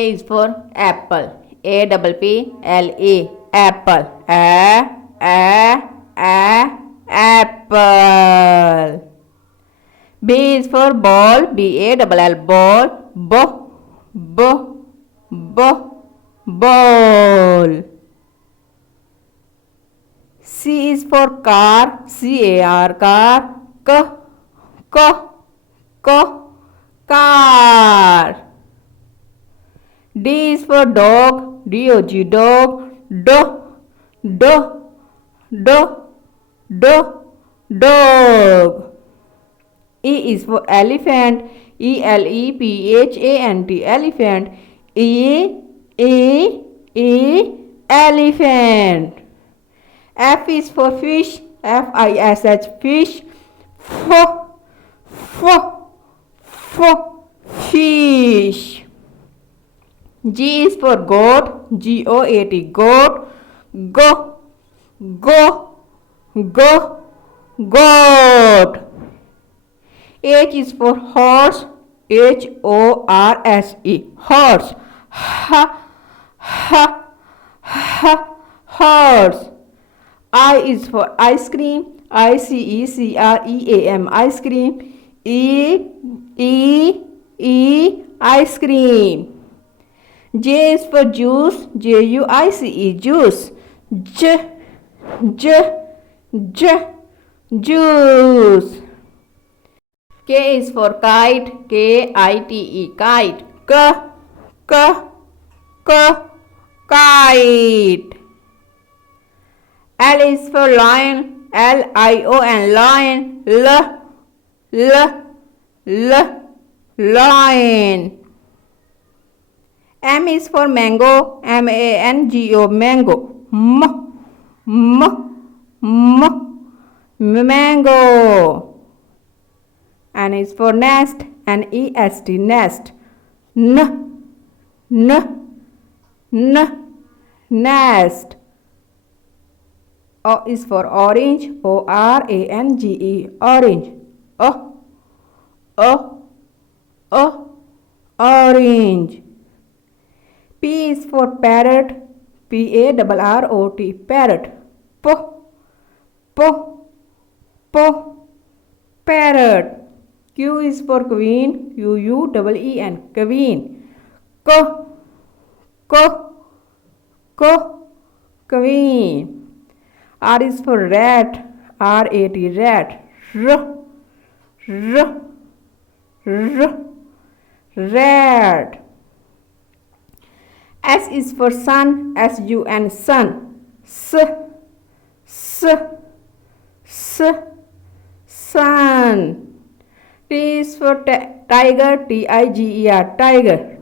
A is for apple. APPLE. Apple. Apple. B is for ball. BALL. Ball. Ball. C is for car. CAR. Car. D is for dog. DOG. Dog. E is for elephant. ELEPHANT. Elephant. Elephant. F is for fish. FISH. Fish. Fish. G is for goat. GOAT. Goat. H is for horse. HORSE. Horse. Horse. I is for ice cream. ICECREAM. Ice cream. Ice cream. J is for juice. JUICE. Juice. Juice. K is for kite. KITE. Kite. Kite. L is for lion. LION. Lion. Lion. M is for mango. MANGO. Mango. Mango. N is for nest. NEST. Nest. Nest. O is for orange. ORANGE. Orange. Orange. P is for parrot. PARROT. Parrot. Parrot. Q is for queen. QUEEN. Queen. Queen. R is for rat. RAT. Rat. Rat. S is for sun. SUN. Sun. Sun. T is for tiger. TIGER. Tiger.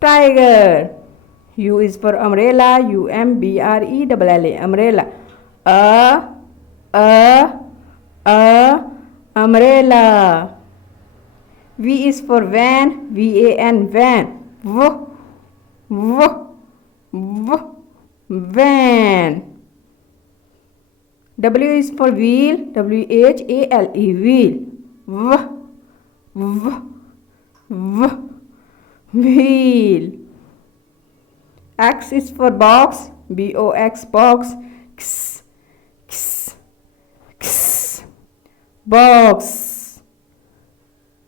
Tiger. U is for umbrella. UMBRELLA. Umbrella. Umbrella. V is for van. VAN. Van. Van. W is for wheel. WHALE. Wheel. Wheel. X is for box. BOX. Box. Box.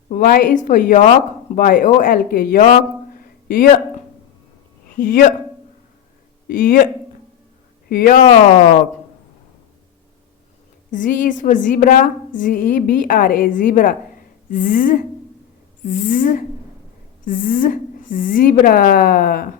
Y is for yolk. YOLK. Yolk. Yolk. Z is for zebra. ZEBRA. Zebra. Zebra.